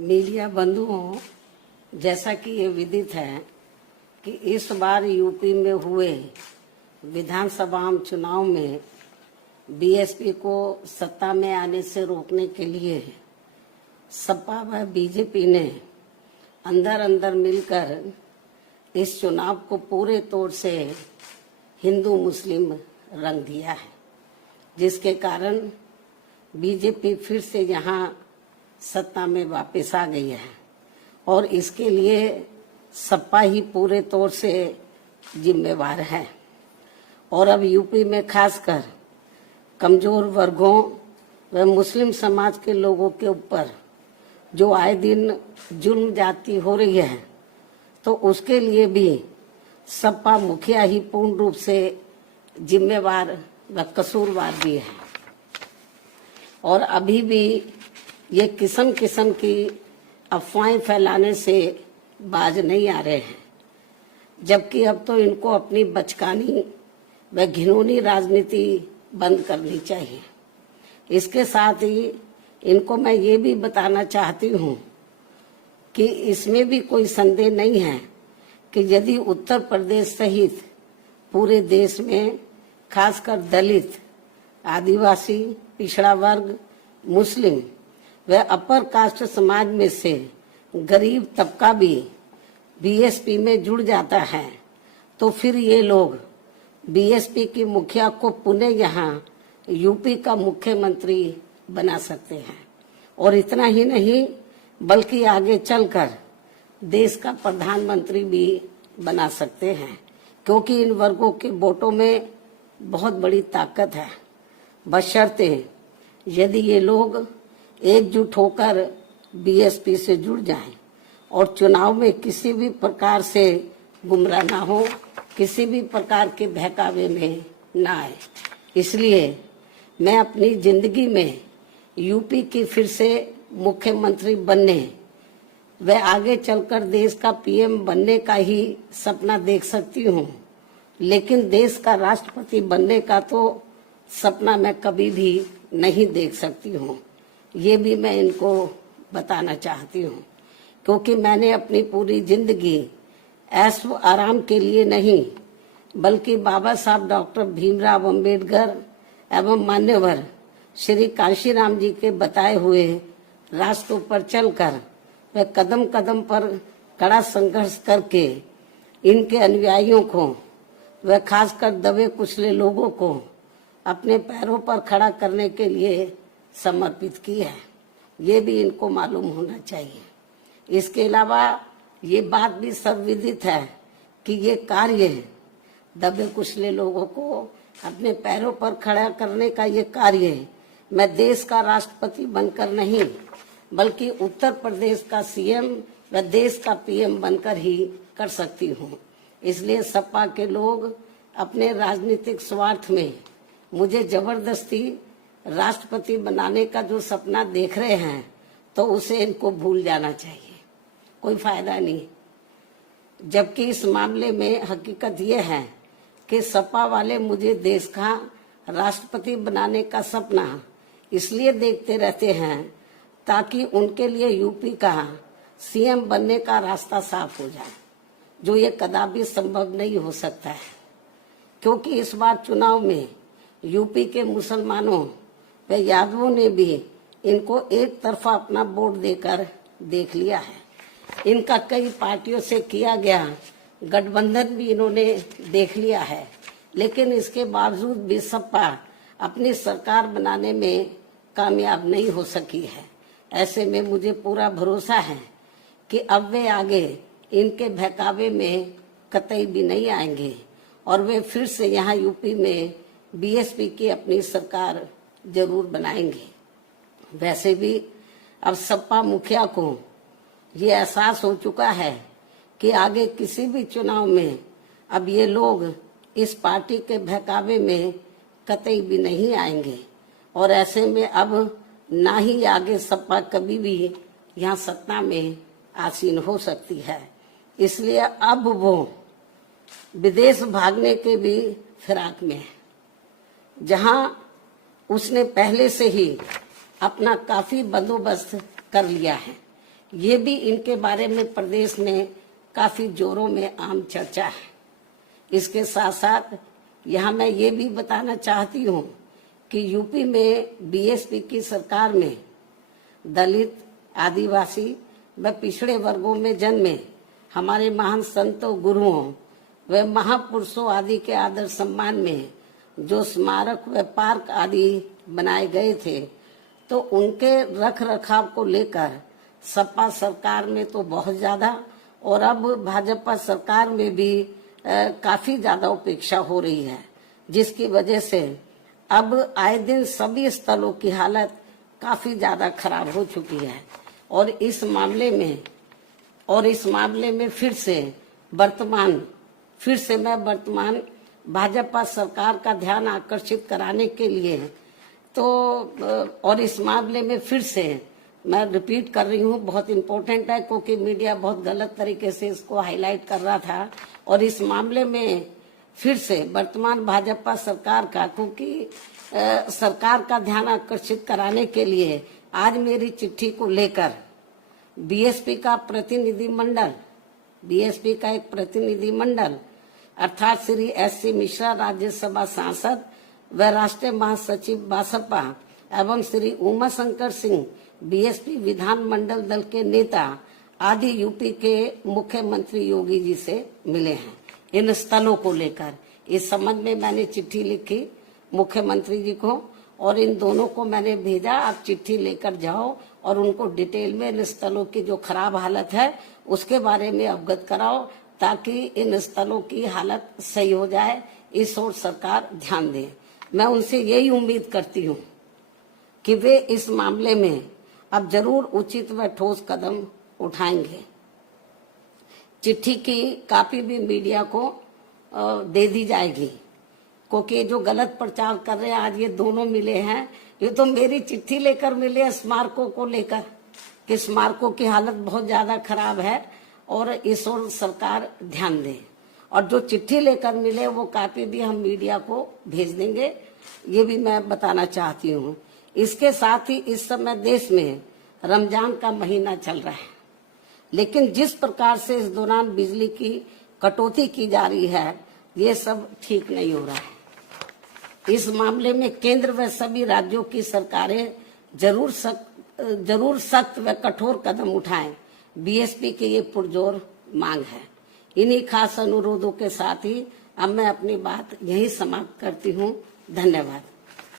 Media बंधुओं, जैसा कि ये विदित है कि इस बार यूपी में हुए विधानसभा चुनाव में बीएसपी को सत्ता में आने से रोकने के लिए सपा व बीजेपी ने अंदर अंदर मिलकर इस चुनाव को पूरे तौर से हिंदू मुस्लिम रंग दिया है, जिसके कारण बीजेपी फिर से यहाँ सत्ता में वापस आ गई है और इसके लिए सपा ही पूरे तौर से जिम्मेवार है। और अब यूपी में खासकर कमजोर वर्गों व मुस्लिम समाज के लोगों के ऊपर जो आए दिन जुल्म जाती हो रही है, तो उसके लिए भी सपा मुखिया ही पूर्ण रूप से जिम्मेवार व कसूरवार भी है। और अभी भी ये किस्म किस्म की अफवाहें फैलाने से बाज नहीं आ रहे हैं, जबकि अब तो इनको अपनी बचकानी व घिनौनी राजनीति बंद करनी चाहिए। इसके साथ ही इनको मैं ये भी बताना चाहती हूँ कि इसमें भी कोई संदेह नहीं है कि यदि उत्तर प्रदेश सहित पूरे देश में खासकर दलित, आदिवासी, पिछड़ा वर्ग, मुस्लिम व अपर कास्ट समाज में से गरीब तबका भी बीएसपी में जुड़ जाता है, तो फिर ये लोग बीएसपी की मुखिया को पुनः यहाँ यूपी का मुख्यमंत्री बना सकते हैं। और इतना ही नहीं बल्कि आगे चलकर देश का प्रधानमंत्री भी बना सकते हैं, क्योंकि इन वर्गों के वोटों में बहुत बड़ी ताकत है, बशर्ते यदि ये लोग एकजुट होकर बीएसपी से जुड़ जाएं और चुनाव में किसी भी प्रकार से गुमराह ना हो, किसी भी प्रकार के बहकावे में ना आए। इसलिए मैं अपनी जिंदगी में यूपी की फिर से मुख्यमंत्री बनने व आगे चलकर देश का पीएम बनने का ही सपना देख सकती हूँ, लेकिन देश का राष्ट्रपति बनने का तो सपना मैं कभी भी नहीं देख सकती हूँ। ये भी मैं इनको बताना चाहती हूँ, क्योंकि मैंने अपनी पूरी जिंदगी ऐश व आराम के लिए नहीं बल्कि बाबा साहब डॉक्टर भीमराव अंबेडकर एवं मान्यवर श्री कांशीराम जी के बताए हुए रास्तों पर चलकर व कदम कदम पर कड़ा संघर्ष करके इनके अनुयायियों को व खासकर दबे कुचले लोगों को अपने पैरों पर खड़ा करने के लिए समर्पित की है। ये भी इनको मालूम होना चाहिए। इसके अलावा ये बात भी सर्वविदित है कि ये कार्य दबे कुचले लोगों को अपने पैरों पर खड़ा करने का ये कार्य मैं देश का राष्ट्रपति बनकर नहीं बल्कि उत्तर प्रदेश का सीएम व देश का पीएम बनकर ही कर सकती हूँ। इसलिए सपा के लोग अपने राजनीतिक स्वार्थ में मुझे जबरदस्ती राष्ट्रपति बनाने का जो सपना देख रहे हैं, तो उसे इनको भूल जाना चाहिए, कोई फायदा नहीं। जबकि इस मामले में हकीकत यह है कि सपा वाले मुझे देश का राष्ट्रपति बनाने का सपना इसलिए देखते रहते हैं ताकि उनके लिए यूपी का सीएम बनने का रास्ता साफ हो जाए, जो ये कदापि संभव नहीं हो सकता है। क्योंकि इस बार चुनाव में यूपी के मुसलमानों व यादवों ने भी इनको एक तरफा अपना वोट देकर देख लिया है। इनका कई पार्टियों से किया गया गठबंधन भी इन्होंने देख लिया है, लेकिन इसके बावजूद भी सपा अपनी सरकार बनाने में कामयाब नहीं हो सकी है। ऐसे में मुझे पूरा भरोसा है कि अब वे आगे इनके बहकावे में कतई भी नहीं आएंगे और वे फिर से यहाँ यूपी में बीएसपी की अपनी सरकार जरूर बनाएंगे। वैसे भी अब सपा मुखिया को ये एहसास हो चुका है कि आगे किसी भी चुनाव में अब ये लोग इस पार्टी के बहकावे में कतई भी नहीं आएंगे और ऐसे में अब ना ही आगे सपा कभी भी यहाँ सत्ता में आसीन हो सकती है। इसलिए अब वो विदेश भागने के भी फिराक में है, जहां उसने पहले से ही अपना काफी बंदोबस्त कर लिया है, ये भी इनके बारे में प्रदेश में काफी जोरों में आम चर्चा है। इसके साथ साथ यहाँ मैं ये भी बताना चाहती हूँ कि यूपी में बीएसपी की सरकार में दलित, आदिवासी व पिछड़े वर्गों में जन्मे हमारे महान संतों, गुरुओं व महापुरुषों आदि के आदर सम्मान में जो स्मारक व पार्क आदि बनाए गए थे, तो उनके रख रखाव को लेकर सपा सरकार में तो बहुत ज्यादा और अब भाजपा सरकार में भी काफी ज्यादा उपेक्षा हो रही है, जिसकी वजह से अब आए दिन सभी स्थलों की हालत काफी ज्यादा खराब हो चुकी है। और इस मामले में फिर से मैं वर्तमान भाजपा सरकार का ध्यान आकर्षित कराने के लिए और इस मामले में फिर से मैं रिपीट कर रही हूँ, बहुत इम्पोर्टेंट है क्योंकि मीडिया बहुत गलत तरीके से इसको हाईलाइट कर रहा था। और इस मामले में फिर से वर्तमान भाजपा सरकार का, क्योंकि सरकार का ध्यान आकर्षित कराने के लिए आज मेरी चिट्ठी को लेकर बीएसपी का एक प्रतिनिधि मंडल अर्थात श्री एस.सी. मिश्रा, राज्यसभा सांसद व राष्ट्रीय महासचिव बसपा एवं श्री उमा शंकर सिंह, बीएसपी विधानमंडल दल के नेता आदि यूपी के मुख्यमंत्री योगी जी से मिले हैं। इन स्थलों को लेकर इस संबंध में मैंने चिट्ठी लिखी मुख्यमंत्री जी को और इन दोनों को मैंने भेजा, आप चिट्ठी लेकर जाओ और उनको डिटेल में इन स्थलों की जो खराब हालत है उसके बारे में अवगत कराओ, ताकि इन स्थलों की हालत सही हो जाए, इस ओर सरकार ध्यान दे। मैं उनसे यही उम्मीद करती हूँ कि वे इस मामले में अब जरूर उचित व ठोस कदम उठाएंगे। चिट्ठी की कॉपी भी मीडिया को दे दी जाएगी, क्योंकि जो गलत प्रचार कर रहे हैं, आज ये दोनों मिले हैं, ये तो मेरी चिट्ठी लेकर मिले स्मारकों को लेकर कि स्मारकों की हालत बहुत ज्यादा खराब है और इस ओर सरकार ध्यान दे। और जो चिट्ठी लेकर मिले वो कॉपी भी हम मीडिया को भेज देंगे, ये भी मैं बताना चाहती हूँ। इसके साथ ही इस समय देश में रमजान का महीना चल रहा है, लेकिन जिस प्रकार से इस दौरान बिजली की कटौती की जा रही है, ये सब ठीक नहीं हो रहा है। इस मामले में केंद्र व सभी राज्यों की सरकारें जरूर सख्त व कठोर कदम उठाएं। बीएसपी की ये पुरजोर मांग है। इन्हीं खास अनुरोधों के साथ ही अब मैं अपनी बात यही समाप्त करती हूँ। धन्यवाद।